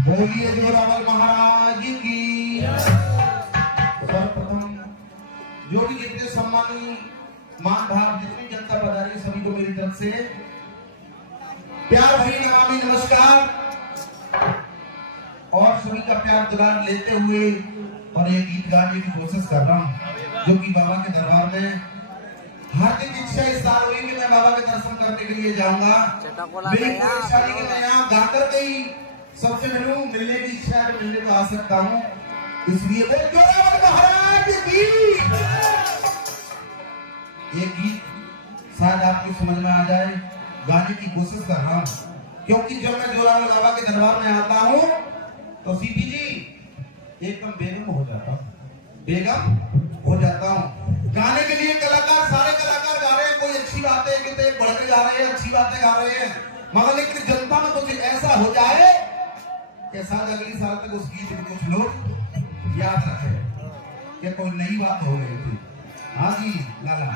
बोलिए जोरावर महाराज की। सर्वप्रथम जो भी जितने सम्मानी मान भाव जितनी जनता पधारी सभी को मेरी तरफ से प्यार भरी नमामि नमस्कार, और सभी का प्यार दुलार लेते हुए और एक गीत गाने की कोशिश कर रहा हूँ, जो कि बाबा के दरबार में हार्दिक इच्छा इस साल हुई कि मैं बाबा के दर्शन करने के लिए जाऊंगा। मेरी इच्छा है कि मैं यहाँ गाकर के ही सबसे मिलूं, मिलने की इच्छा है, मिलने को आ सकता हूँ, इसलिए बोल जोरावर महाराज की। ये गीत शायद आपको समझ में आ जाए, गाने की कोशिश कर रहा हूँ, क्योंकि जब मैं जोरावर बाबा के दरबार में आता हूँ तो सीपी जी एकदम बेगम हो जाता हूँ। गाने के लिए कलाकार, सारे कलाकार गा रहे हैं, कोई अच्छी बातें कहते बढ़ के गा रहे हैं, अच्छी बातें गा रहे हैं, मगर लेकिन जनता में कुछ ऐसा हो जाए कि शायद अगली साल तक उस गीत को कुछ लोग याद रखें कि कोई नई बात हो गई थी। हाँ जी लाला,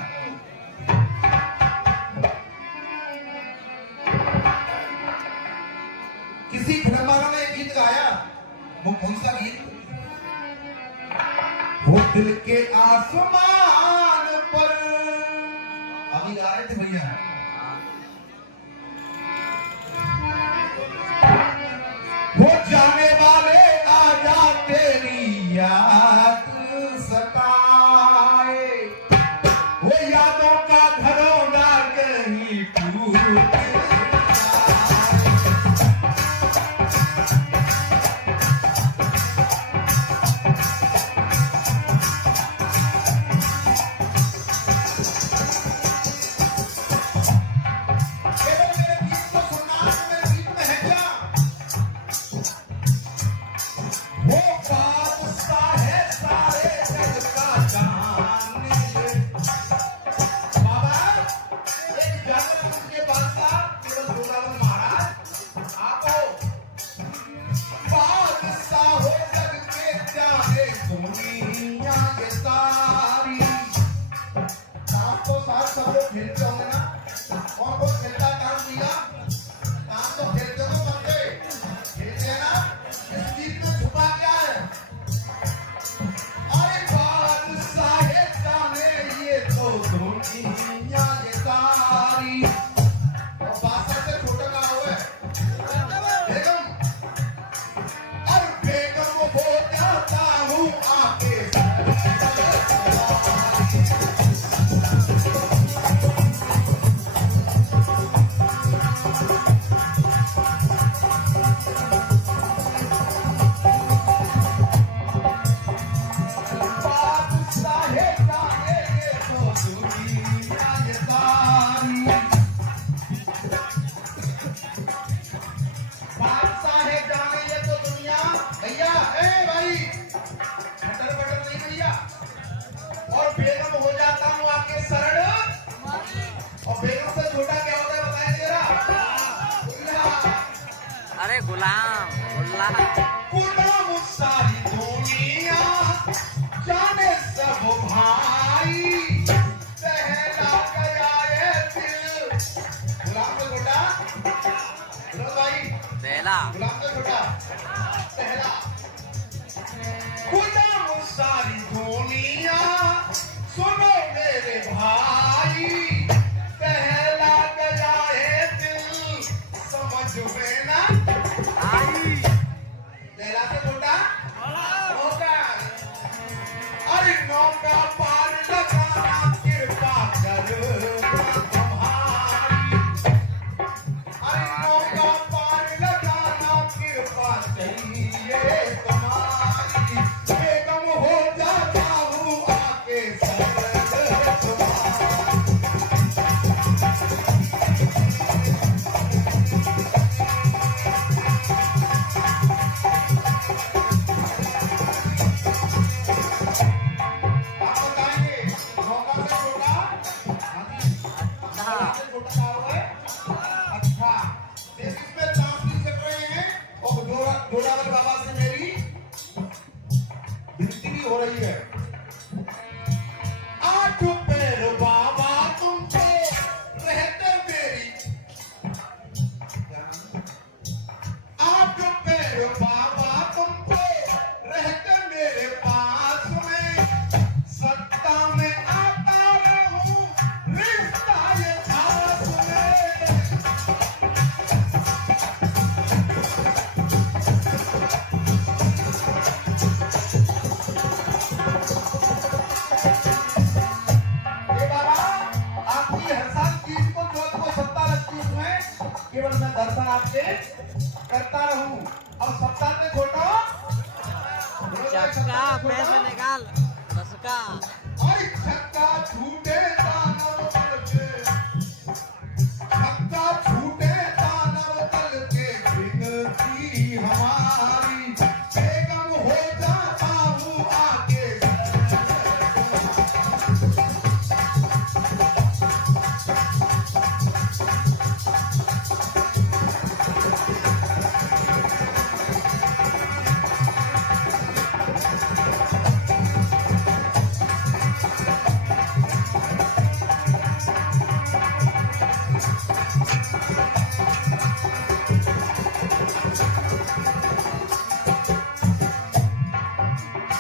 किसी फिल्म वालों ने एक गीत गाया, वो कौन सा गीत? वो दिल के आसमान पर, अभी गा रहे थे भैया। वो जाने वाले आजा तेरी याद सताए, वो यादों का घरौंदा कहीं टूट जाए। खेलते होंगे ना, कौन कौन खेलता काम किया, काम तो खेलते तो बनते खेलते हैं ना। इस गीत में छुपा क्या है? अरे बादशाह है जाने ये तो दुनिया ये सारी, और बादशाह से छोटा का हुआ है बेगम, और बेगम वो जाता हूँ आके अरे गुलाम गुलाम गुलाम सारी दुनिया जाने सब भाई, पहला गया ये दिल। गुलाम से छोटा भाई, बेला गुलाम से छोटा पहला। गुलाम सारी दुनिया सुनो मेरे भाई, पहला गया ये दिल, समझ में ना आई लैला से छोटा नौका, अरे नौका पार लगाना कृपा कर तुम्हारी, अरे नौका पार लगाना कृपा चाहिए तुम्हारी, बेगम हो जाता हूँ आके सरद तुम्हारी। आप बताएंगे नौका से छोटा, नौका से छोटा क्या हुआ है? अच्छा, इसमें चांसली चल रहे हैं और जोरावर बाबा से मेरी विनती भी हो रही है। आठ पैर बाबा तुमको रहते मेरी, आठ पैर बाबा तुमको रहते मेरे पास में, सत्ता में आता रहूं रिश्ता ये खास में। ये बाबा आपकी हर साल चीज को जो आपको सत्ता लगती है उसमें केवल मैं दर्शन आपसे करता रहूं, और सत्ता से छोटा चक्का पैसे निकाल 10 का अरे छक्का छूटे दानव तल के, छक्का छूटे दानव तल के, विनती हमारी, बेगम हो जाता हूँ आके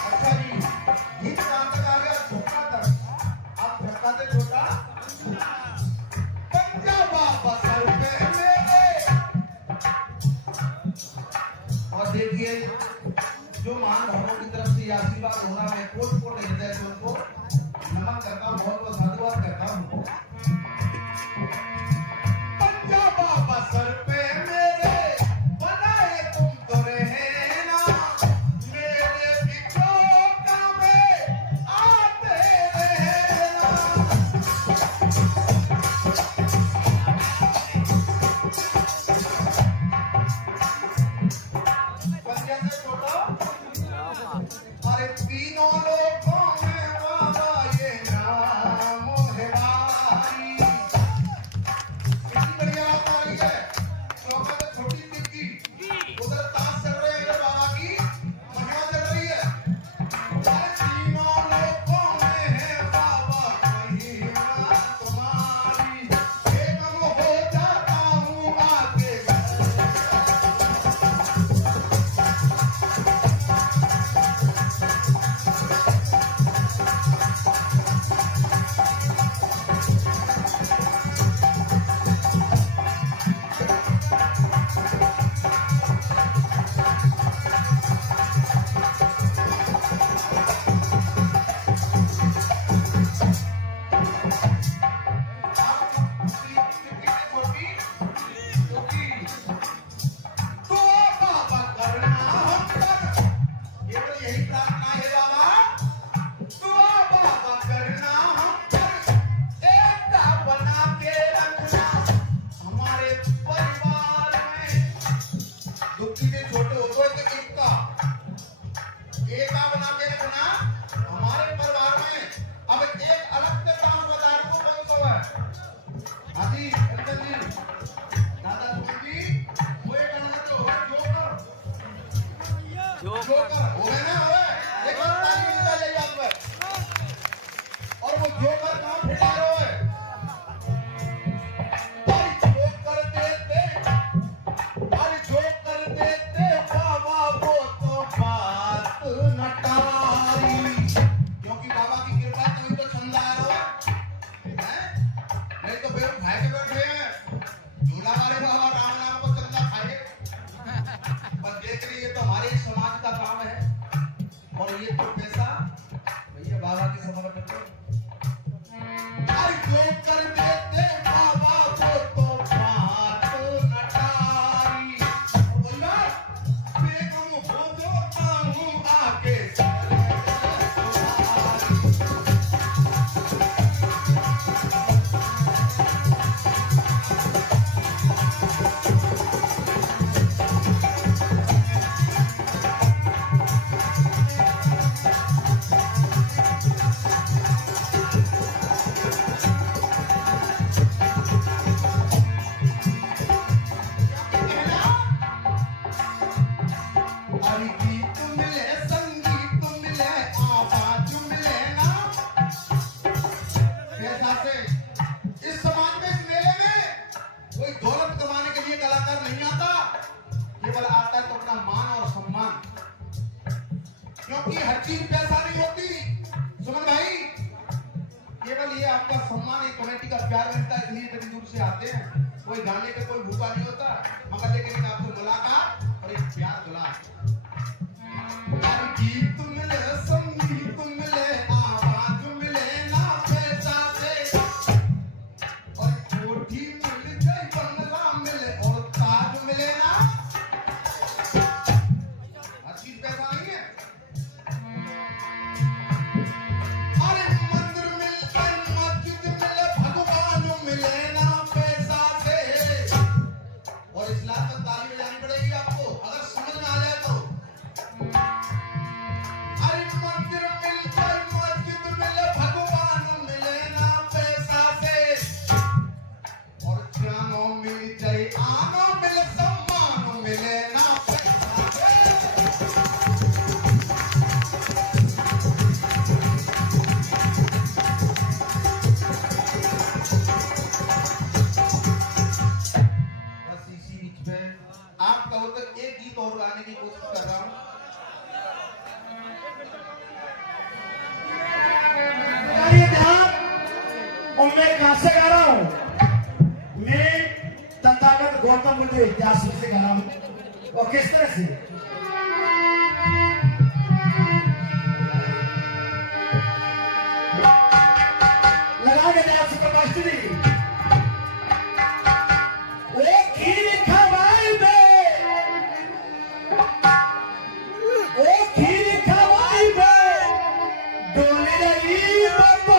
अच्छा जी, गीत कहाँ तक आ गया? झुक्का तक। अब झुक्का से छोटा पंजाब बसर पे मेरे, और देखिए जो महान भगवान की तरफ से ये आशीर्वाद हो रहा है, कोट कोट हृदय से उनको नमन करता हूँ, बहुत बहुत साधुवाद करता हूँ। पंजाब बसर पे मेरे बनाए तुम तो रहना, मेरे बिछोका में आते रहना। जोकर कहाँ फिटा रहो है? अरे जोकर देते बाबा वो तो बात नटारी। क्योंकि बाबा की कृपा तभी तो चंदा आया हुआ है। नहीं तो बेरू खाए के बैठे हैं। झूला मारे बाबा राम नाम को चंदा खाए। पर देख रही है तो हमारे समाज का काम है। और ये तो पैसा भैया बाबा की समझ में तो अरे जो कर देते बाबा वो तो बात नटारी। बोला बेगम हो जाता हूँ आगे हरि गीत मिले संगीत मिले आवाज मिले ना कैसा से इस समाज में इस मेले में कोई दौलत कमाने के लिए कलाकार नहीं आता। केवल आता है तो अपना मान और सम्मान। क्योंकि हर चीज पैसा नहीं होती सुमन भाई। केवल ये आपका सम्मान एक कमेटी का प्यार मिलता है इसलिए इतनी दूर से आते हैं। कोई गाने का कोई भूखा नहीं होता मगर लेकिन आपसे मुलाकात और एक प्यार दुलार। गीत मिले संगीत मिले आवाज मिले ना पैसा से। और कोठी मिल जाए बंगला मिले और ताज मिले ना। हर चीज पैसा नहीं है। अरे मंदिर मिल जाए मस्जिद मिले भगवान मिले ना पैसा से। और इस लाख में ताली बजानी पड़ेगी आपको अगर समझ में आ जाए तो। अरे मंदिर मिल जाए मस्जिद मिले भगवान मिले ना पैसा से। और जानो मिल जाए आनो मिले सम्मान मिले ना पैसा से। बस इसी बीच में आप कहो तो एक गीत और गाने की कोशिश कर रहा हूँ। ये ध्यान और मैं कहां से गा रहा हूं? मैं तथागत गौतम बुद्ध इतिहास से गा रहा हूं। और किस तरह से लगा के ध्यान से प्रकाशित ओ खीर खवाई दे ओ खीर खवाई दे डोली रही बाबा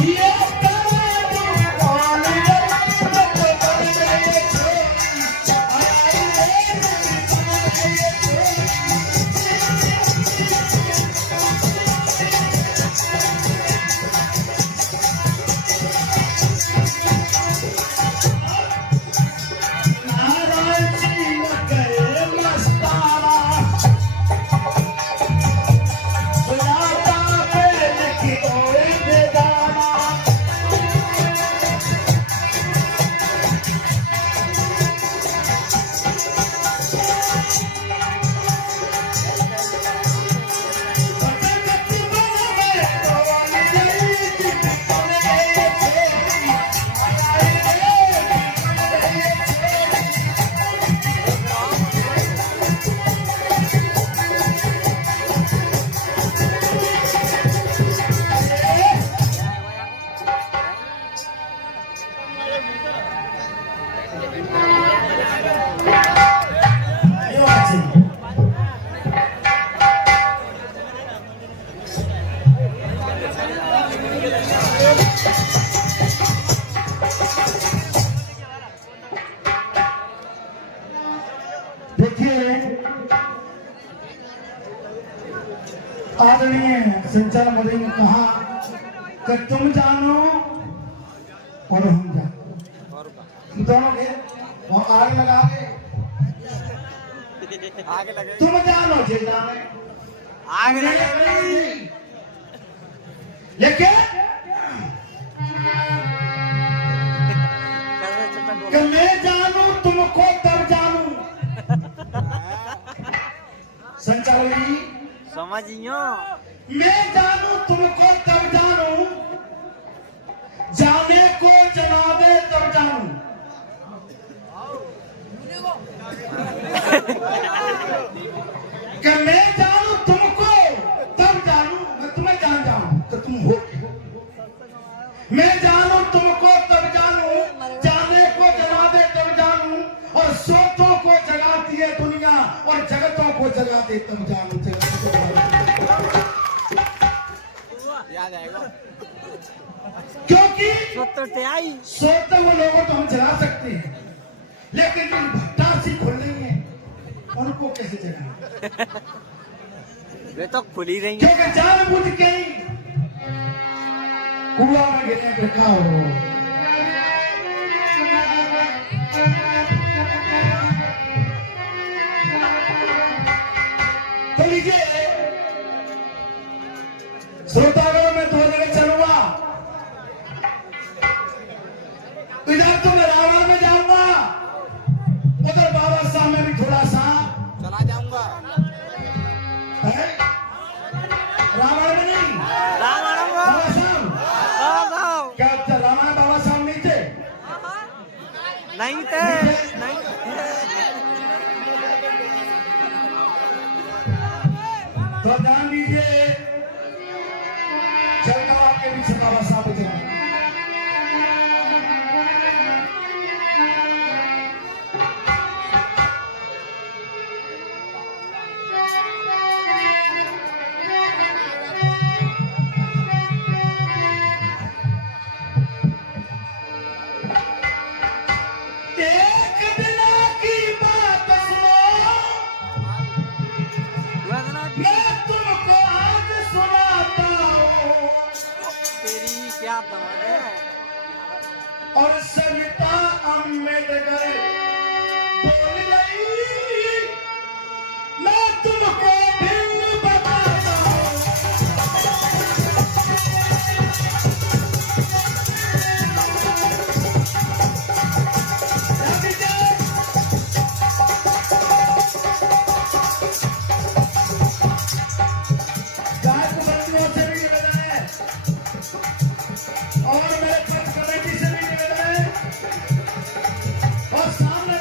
ये करे दीवान नारायण जी न करे मस्ताना सुनाता बेल की ओए बेगाना भटकती बने कौन गई देखिए आदरणीय संचार मोदी ने कहा कि तुम जानो और हम जानो, तुम दोनों के और आग लगा के आगे लगे तुम जानो जे जाने आगे लगे लेकिन कैसे चटक कि मैं जानू तुमको तब जानू संचार जी समझियो मैं जानू तुमको तब जानू जाने को जनाबे तब जानू कि मैं जानू तुमको तब जानू मैं तुम्हें जानू तो तुम हो मैं जानू तुमको तब जानू जाने को जनाबे तब जानू और सोतों को जगाती है दुनिया और जगतों को जगाते तब जानू जगतों को जगाते। याद आएगा क्योंकि सोते आई सोते हुए लोगों को हम जगा सकते हैं लेकिन जिन भट्टा सी खुल रही है उनको कैसे जगाएं? वे तो खुली रही क्योंकि जानबूझ के ही कुआं में गिरने पे क्या हो तो लीजिए श्रोतागण में दो जगह चलूंगा इधर तो मैं रावण में जाऊंगा उधर बाबा साहब में भी थोड़ा सा चला जाऊंगा है रावण में नहीं रावण बाबा साहब क्या रावण बाबा साहब नहीं थे नहीं थे नहीं तो ध्यान दीजिए चलता के पीछे बाबा साहब थे एक दिन की बात सुनो मैं तुमको आज सुनाता हूँ तेरी क्या दौड़ है और सविता अम्बेडकर बोल गई मैं तुमको भिन्न बताता हूँ गाय को बच्चों से भी निवेदन है और मेरे पंच कमेटी से भी निवेदन है और सामने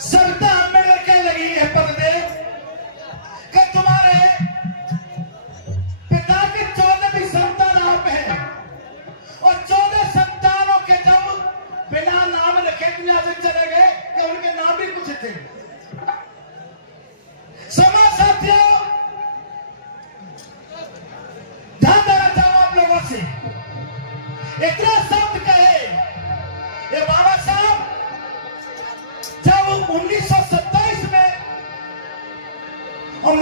सविता अम्बेडकर क्या लगी है पद में कि तुम्हारे पिता के 14 भी संतान आप हैं और 14 संतानों के जब बिना नाम रखे दुनिया से चले गए कि उनके नाम भी कुछ थे। समाज साथियों, ध्यान देना चाहूं आप लोगों से, इतना शब्द कहे ये बाबा साहब जब 1927 में और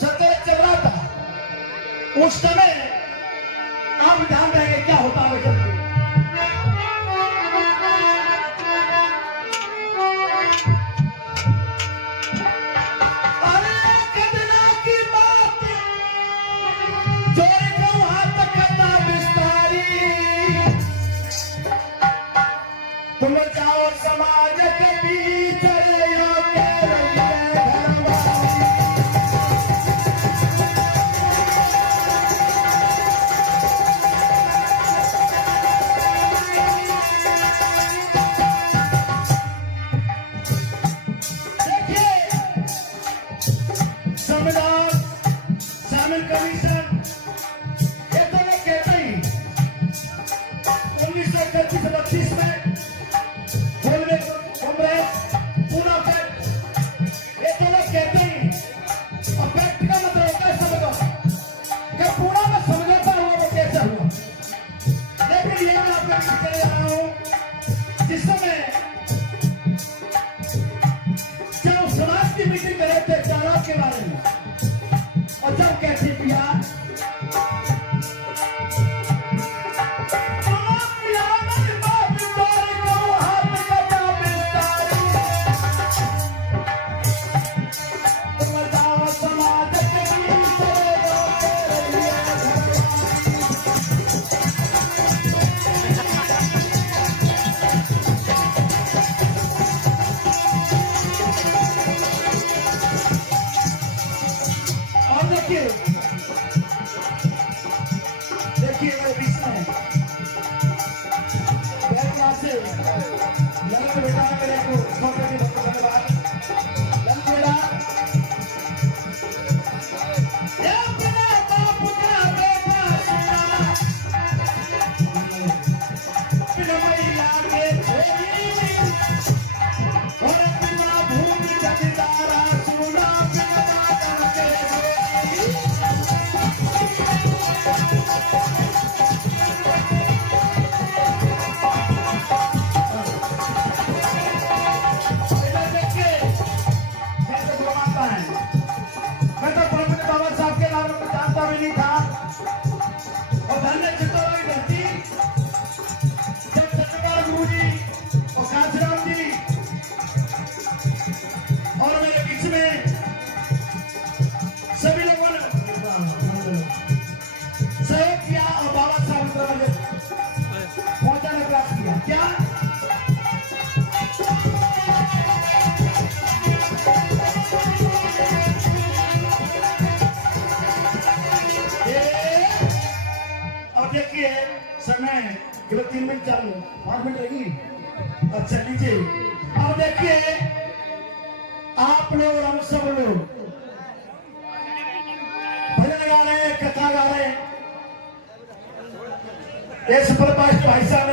सत्याग्रह चल रहा था, उस समय आप ध्यान देंगे क्या होता है। तुम जाओ समाज के बीच देखिए संविधान शामिल कमीशन ये तो मैं कहता ही 1931-32 में पूरा फैक्ट ये तो लोग कहते हैं और फैक्ट का मतलब होता है समझो कि पूरा में समझौता हुआ वो कैसे हुआ। लेकिन ये मैं आपको कह रहा हूं जिस समय जब समाज की मीटिंग कर रहे थे चारा के बारे में और जब कहते पिया देखिए मेरे बीच में ललित बेटा मेरे को छोटे जी बहुत धन्यवाद। ललित बेटा ये अपना बाप का बेटा बिना महिला के छोरी और बिना भूमि जमींदारा सुना बिना के सभी लोगों ने सहयोग किया और बाबा साहब पहुंचाने प्रयास किया। क्या अब देखिए समय केवल 3 मिनट 5 मिनट लगी। अच्छा लीजिए अब देखिए आप लोग और हम सब लोग भजन गा रहे हैं, कथा गा रहे हैं। ये सुपरफास्ट भाई साहब